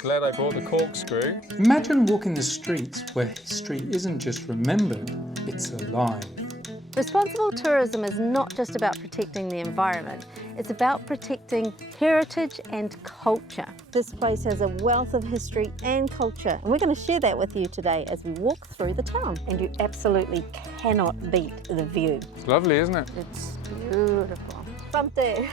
glad I brought the corkscrew. Imagine walking the streets where history isn't just remembered, it's alive. Responsible tourism is not just about protecting the environment, it's about protecting heritage and culture. This place has a wealth of history and culture, and we're going to share that with you today as we walk through the town. And you absolutely cannot beat the view. It's lovely, isn't it? It's beautiful. Something.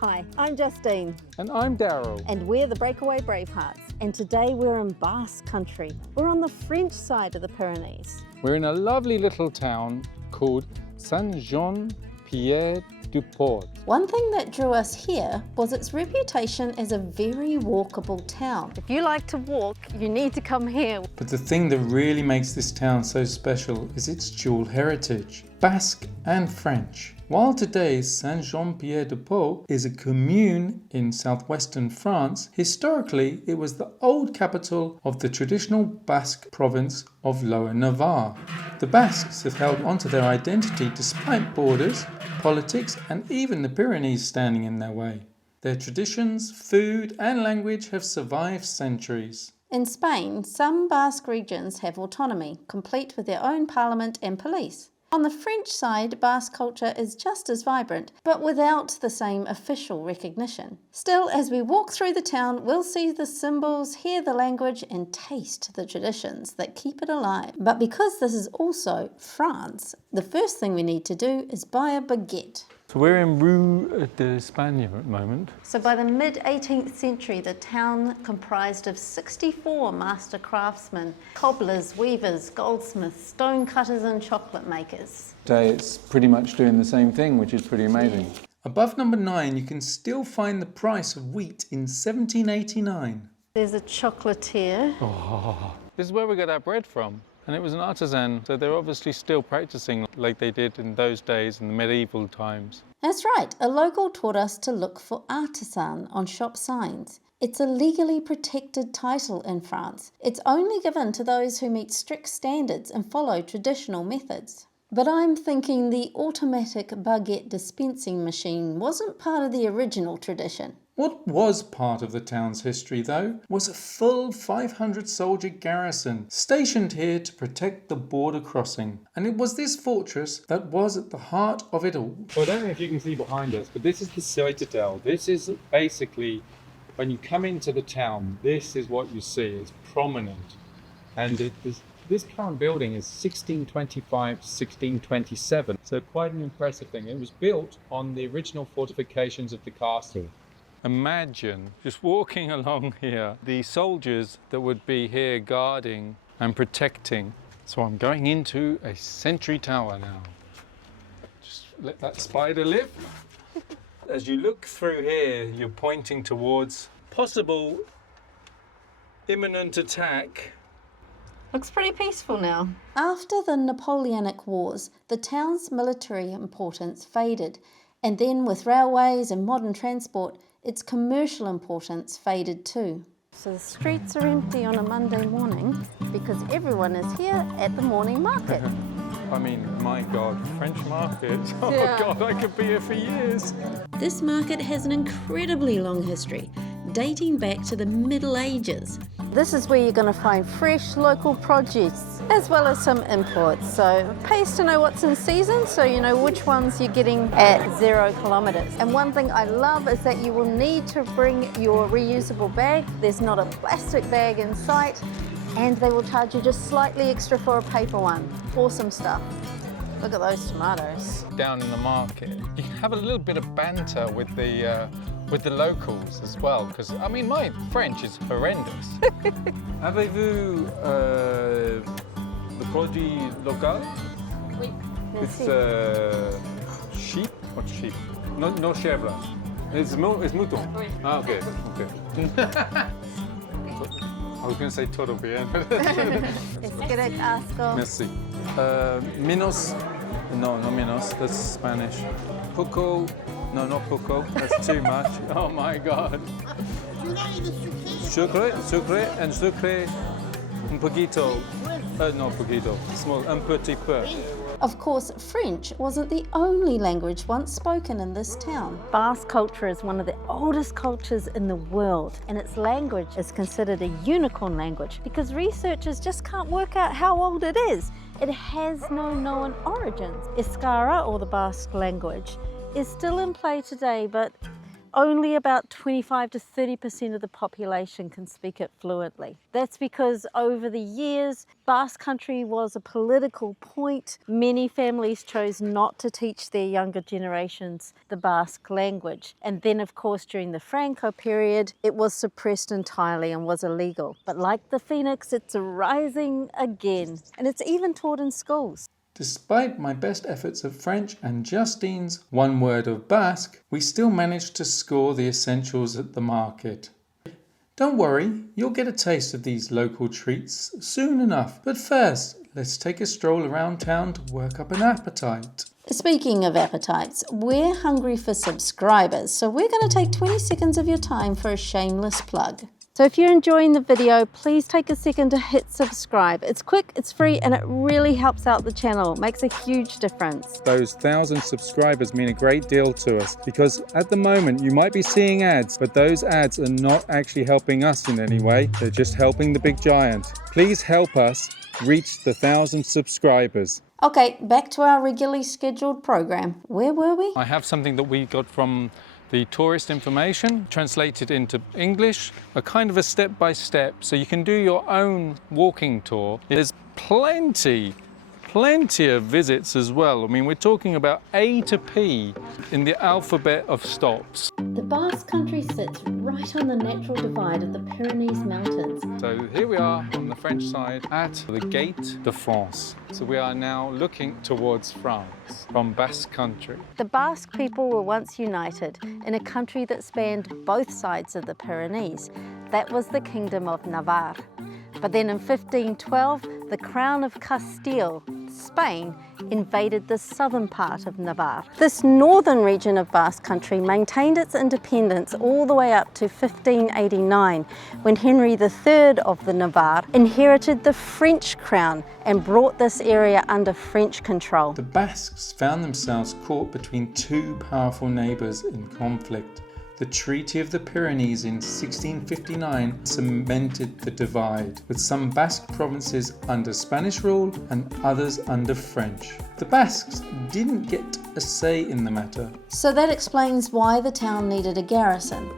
Hi, I'm Justine. And I'm Daryl. And we're the Breakaway Bravehearts. And today we're in Basque Country. We're on the French side of the Pyrenees. We're in a lovely little town called Saint-Jean-Pied-du-Port. One thing that drew us here was its reputation as a very walkable town. If you like to walk, you need to come here. But the thing that really makes this town so special is its dual heritage, Basque and French. While today Saint-Jean-Pied-du-Port is a commune in southwestern France, historically it was the old capital of the traditional Basque province of Lower Navarre. The Basques have held onto their identity despite borders, politics and even the Pyrenees standing in their way. Their traditions, food and language have survived centuries. In Spain, some Basque regions have autonomy, complete with their own parliament and police. On the French side, Basque culture is just as vibrant, but without the same official recognition. Still, as we walk through the town, we'll see the symbols, hear the language, and taste the traditions that keep it alive. But because this is also France, the first thing we need to do is buy a baguette. So we're in Rue d'Espagne at the moment. So by the mid-18th century, the town comprised of 64 master craftsmen, cobblers, weavers, goldsmiths, stone cutters and chocolate makers. Today it's pretty much doing the same thing, which is pretty amazing. Yeah. Above number 9 you can still find the price of wheat in 1789. There's a chocolatier. Oh, this is where we got our bread from. And it was an artisan, so they're obviously still practicing like they did in those days in the medieval times. That's right, a local taught us to look for artisan on shop signs. It's a legally protected title in France. It's only given to those who meet strict standards and follow traditional methods. But I'm thinking the automatic baguette dispensing machine wasn't part of the original tradition. What was part of the town's history, though, was a full 500-soldier garrison stationed here to protect the border crossing. And it was this fortress that was at the heart of it all. Well, I don't know if you can see behind us, but this is the citadel. This is basically, when you come into the town, this is what you see. It's prominent. And this current building is 1625 to 1627. So quite an impressive thing. It was built on the original fortifications of the castle. Imagine just walking along here, the soldiers that would be here guarding and protecting. So I'm going into a sentry tower now. Just let that spider live. As you look through here, you're pointing towards possible imminent attack. Looks pretty peaceful now. After the Napoleonic Wars, the town's military importance faded, and then with railways and modern transport, its commercial importance faded too. So the streets are empty on a Monday morning because everyone is here at the morning market. I mean, my God, French market. Oh Yeah. God, I could be here for years. This market has an incredibly long history, dating back to the Middle Ages. This is where you're going to find fresh local produce, as well as some imports. So it pays to know what's in season, so you know which ones you're getting at 0 kilometres. And one thing I love is that you will need to bring your reusable bag. There's not a plastic bag in sight, and they will charge you just slightly extra for a paper one. Awesome stuff. Look at those tomatoes. Down in the market, you can have a little bit of banter with the locals as well, because I mean my French is horrendous. Avez-vous le produit local? Oui. It's sheep? What sheep? No chèvre. It's mouton. Oui. Ah, okay. I was going to say todo bien. Esquerec asco. Merci. Minos? No, not Minos. That's Spanish. Poco? No, not poco. That's too much. Oh my God. Sucre and sucre. Un poquito. No, poquito. Small. Un petit peu. Of course, French wasn't the only language once spoken in this town. Basque culture is one of the oldest cultures in the world, and its language is considered a unicorn language because researchers just can't work out how old it is. It has no known origins. Euskara, or the Basque language, is still in play today, but only about 25 to 30% of the population can speak it fluently. That's because over the years, Basque Country was a political point. Many families chose not to teach their younger generations the Basque language. And then, of course, during the Franco period, it was suppressed entirely and was illegal. But like the phoenix, it's rising again, and it's even taught in schools. Despite my best efforts of French and Justine's one word of Basque, we still managed to score the essentials at the market. Don't worry, you'll get a taste of these local treats soon enough. But first, let's take a stroll around town to work up an appetite. Speaking of appetites, we're hungry for subscribers, so we're going to take 20 seconds of your time for a shameless plug. So if you're enjoying the video, please take a second to hit subscribe. It's quick, it's free, and it really helps out the channel. It makes a huge difference. Those 1,000 subscribers mean a great deal to us because at the moment you might be seeing ads, but those ads are not actually helping us in any way. They're just helping the big giant. Please help us reach the 1,000 subscribers. Okay, back to our regularly scheduled program. Where were we? I have something that we got from the tourist information translated into English, a kind of a step-by-step, so you can do your own walking tour. There's plenty of visits as well. I mean, we're talking about A to P in the alphabet of stops. The Basque Country sits right on the natural divide of the Pyrenees mountains. So here we are on the French side at the Gate de France. So we are now looking towards France from Basque Country. The Basque people were once united in a country that spanned both sides of the Pyrenees. That was the Kingdom of Navarre. But then in 1512, the Crown of Castile, Spain, invaded the southern part of Navarre. This northern region of Basque Country maintained its independence all the way up to 1589, when Henry III of the Navarre inherited the French crown and brought this area under French control. The Basques found themselves caught between two powerful neighbours in conflict. The Treaty of the Pyrenees in 1659 cemented the divide, with some Basque provinces under Spanish rule and others under French. The Basques didn't get a say in the matter. So that explains why the town needed a garrison.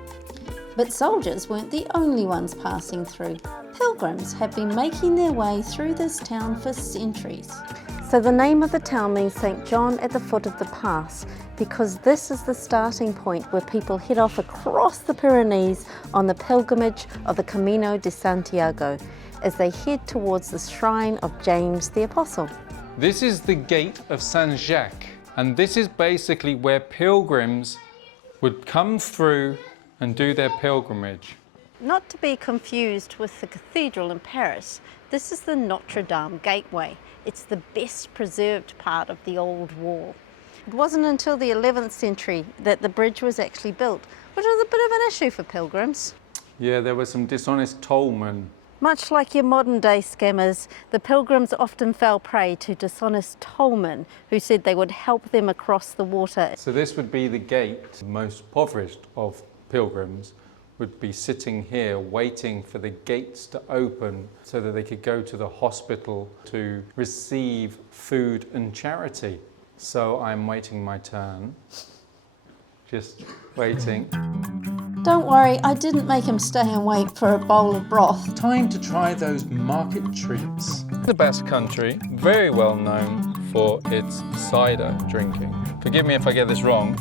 But soldiers weren't the only ones passing through. Pilgrims have been making their way through this town for centuries. So the name of the town means St. John at the foot of the pass, because this is the starting point where people head off across the Pyrenees on the pilgrimage of the Camino de Santiago as they head towards the shrine of James the Apostle. This is the Gate of Saint-Jacques, and this is basically where pilgrims would come through and do their pilgrimage. Not to be confused with the cathedral in Paris, this is the Notre Dame Gateway. It's the best preserved part of the old wall. It wasn't until the 11th century that the bridge was actually built, which was a bit of an issue for pilgrims. Yeah, there were some dishonest tollmen. Much like your modern day scammers, the pilgrims often fell prey to dishonest tollmen who said they would help them across the water. So this would be the gate. The most impoverished of pilgrims would be sitting here waiting for the gates to open so that they could go to the hospital to receive food and charity. So I'm waiting my turn, just waiting. Don't worry, I didn't make him stay and wait for a bowl of broth. Time to try those market treats. The Basque Country, very well known for its cider drinking. Forgive me if I get this wrong,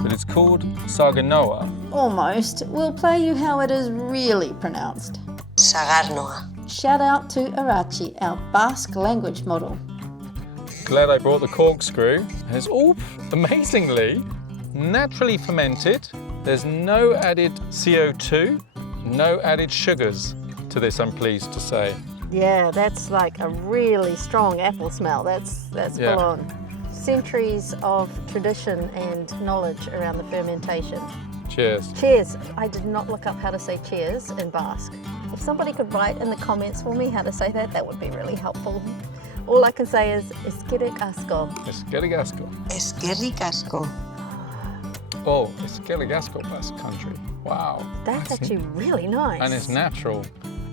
but it's called Saganoa. Almost. We'll play you how it is really pronounced. Sagarnoa. Shout out to Arachi, our Basque language model. Glad I brought the corkscrew. And it's all amazingly naturally fermented. There's no added CO2, no added sugars to this, I'm pleased to say. Yeah, that's like a really strong apple smell. That's Yeah. full on. Centuries of tradition and knowledge around the fermentation. Cheers. Cheers. I did not look up how to say cheers in Basque. If somebody could write in the comments for me how to say that, that would be really helpful. All I can say is eskerrik asko. Eskerrik asko. Eskerrik asko. Oh, Eskerrik asko Basque Country. Wow. That's actually really nice. And it's natural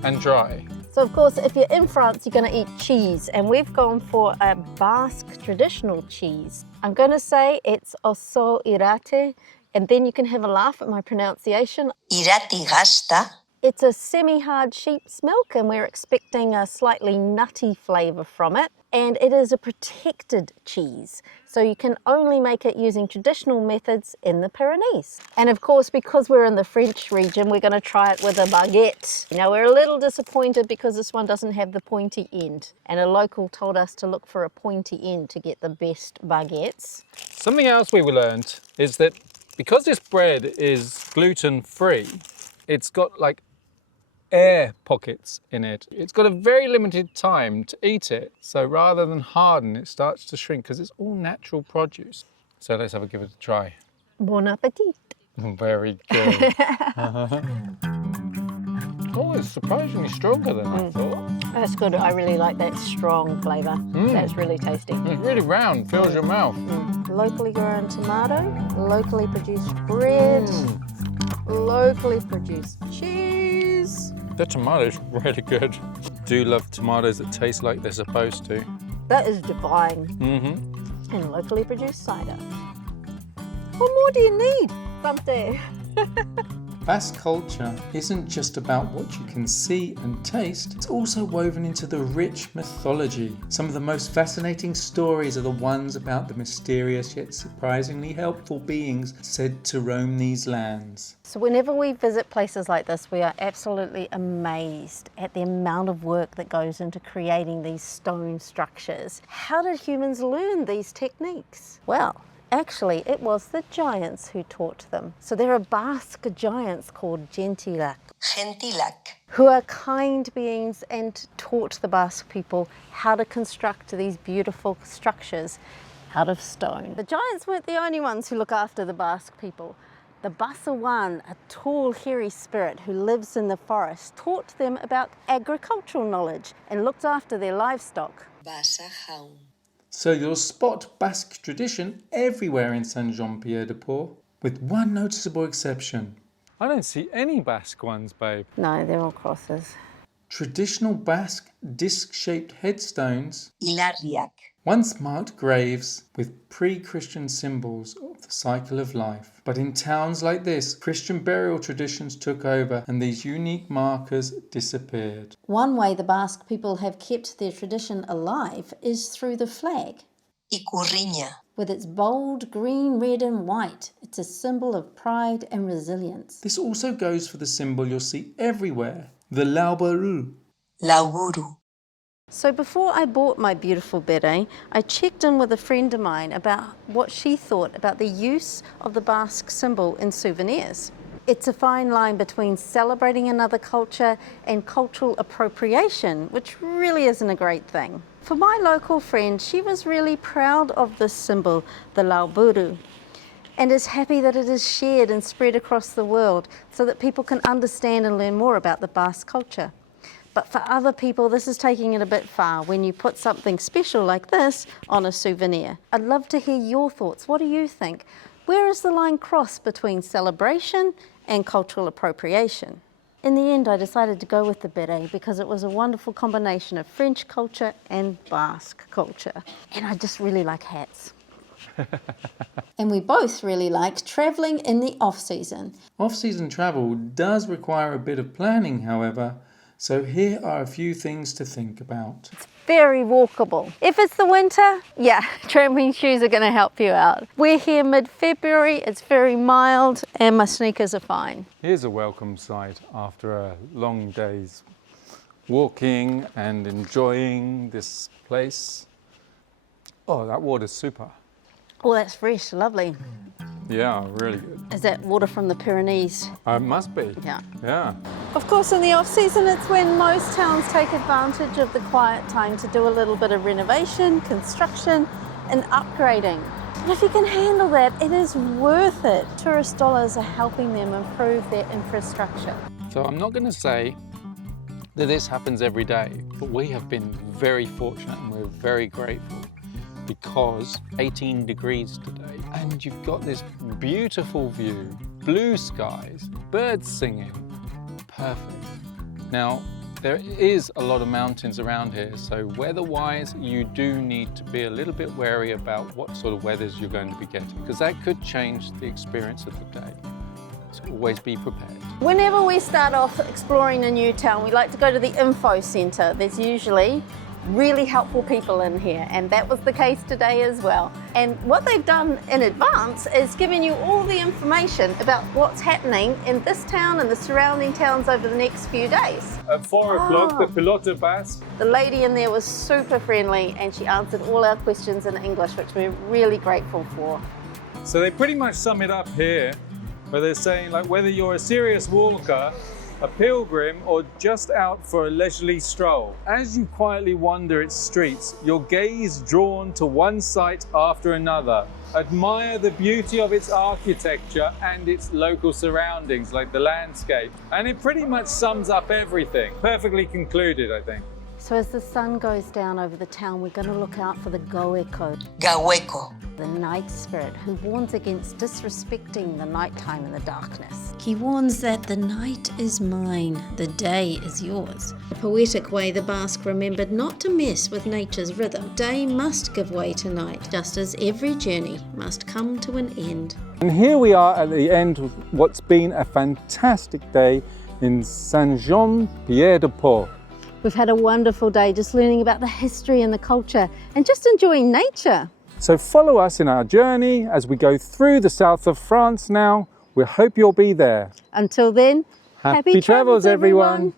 and dry. So of course, if you're in France, you're going to eat cheese, and we've gone for a Basque traditional cheese. I'm going to say it's oso irate, and then you can have a laugh at my pronunciation. Irati gasta. It's a semi-hard sheep's milk, and we're expecting a slightly nutty flavour from it. And it is a protected cheese, so you can only make it using traditional methods in the Pyrenees. And of course, because we're in the French region, we're going to try it with a baguette. Now, we're a little disappointed because this one doesn't have the pointy end, and a local told us to look for a pointy end to get the best baguettes. Something else we learned is that because this bread is gluten-free, it's got like air pockets in it. It's got a very limited time to eat it, so rather than harden, it starts to shrink because it's all natural produce. So let's give it a try. Bon appetit. Very good. Oh, it's surprisingly stronger than I thought. That's good. I really like that strong flavour. That's really tasty. It's really round, fills your mouth. Locally grown tomato, locally produced bread, locally produced cheese. The tomato's really good. Do love tomatoes that taste like they're supposed to. That is divine. And locally produced cider. What more do you need, Tante? Basque culture isn't just about what you can see and taste, it's also woven into the rich mythology. Some of the most fascinating stories are the ones about the mysterious yet surprisingly helpful beings said to roam these lands. So whenever we visit places like this, we are absolutely amazed at the amount of work that goes into creating these stone structures. How did humans learn these techniques? Well, actually, it was the giants who taught them. So there are Basque giants called Gentilak, who are kind beings and taught the Basque people how to construct these beautiful structures out of stone. The giants weren't the only ones who look after the Basque people. The Basawan, a tall, hairy spirit who lives in the forest, taught them about agricultural knowledge and looked after their livestock. So you'll spot Basque tradition everywhere in Saint-Jean-Pied-de-Port, with one noticeable exception. I don't see any Basque ones, babe. No, they're all crosses. Traditional Basque disc-shaped headstones Ilarriak. once marked graves with pre-Christian symbols of the cycle of life. But in towns like this, Christian burial traditions took over and these unique markers disappeared. One way the Basque people have kept their tradition alive is through the flag. Ikurriña. With its bold green, red and white, it's a symbol of pride and resilience. This also goes for the symbol you'll see everywhere, the laughable. Lauburu. So before I bought my beautiful beret, I checked in with a friend of mine about what she thought about the use of the Basque symbol in souvenirs. It's a fine line between celebrating another culture and cultural appropriation, which really isn't a great thing. For my local friend, she was really proud of this symbol, the lauburu, and is happy that it is shared and spread across the world so that people can understand and learn more about the Basque culture. But for other people, this is taking it a bit far when you put something special like this on a souvenir. I'd love to hear your thoughts. What do you think? Where is the line crossed between celebration and cultural appropriation? In the end, I decided to go with the beret because it was a wonderful combination of French culture and Basque culture. And I just really like hats. And we both really like travelling in the off-season. Off-season travel does require a bit of planning, however, so here are a few things to think about. Very walkable. If it's the winter, yeah, tramping shoes are going to help you out. We're here mid-February, it's very mild, and my sneakers are fine. Here's a welcome sight after a long day's walking and enjoying this place. Oh, that water's super. Oh, that's fresh, lovely. Yeah, really good. Is that water from the Pyrenees? It must be. Yeah. Yeah. Of course, in the off-season, it's when most towns take advantage of the quiet time to do a little bit of renovation, construction, and upgrading. And if you can handle that, it is worth it. Tourist dollars are helping them improve their infrastructure. So I'm not going to say that this happens every day, but we have been very fortunate and we're very grateful because 18 degrees today and you've got this beautiful view, blue skies, birds singing, perfect. Now, there is a lot of mountains around here, so weather-wise, you do need to be a little bit wary about what sort of weathers you're going to be getting, because that could change the experience of the day. So always be prepared. Whenever we start off exploring a new town, we like to go to the info centre. There's usually really helpful people in here, and that was the case today as well. And what they've done in advance is given you all the information about what's happening in this town and the surrounding towns over the next few days. At 4 o'clock, the Piloto Basque. The lady in there was super friendly and she answered all our questions in English, which we're really grateful for. So they pretty much sum it up here, where they're saying like whether you're a serious walker, a pilgrim, or just out for a leisurely stroll. As you quietly wander its streets, your gaze drawn to one sight after another. Admire the beauty of its architecture and its local surroundings, like the landscape. And it pretty much sums up everything. Perfectly concluded, I think. So as the sun goes down over the town, we're going to look out for the Goeko, Gahueco, the night spirit who warns against disrespecting the nighttime and the darkness. He warns that the night is mine, the day is yours. In a poetic way, the Basque remembered not to mess with nature's rhythm. Day must give way to night, just as every journey must come to an end. And here we are at the end of what's been a fantastic day in Saint-Jean-Pied-de-Port. We've had a wonderful day just learning about the history and the culture and just enjoying nature. So follow us in our journey as we go through the south of France now. We hope you'll be there. Until then, happy travels everyone.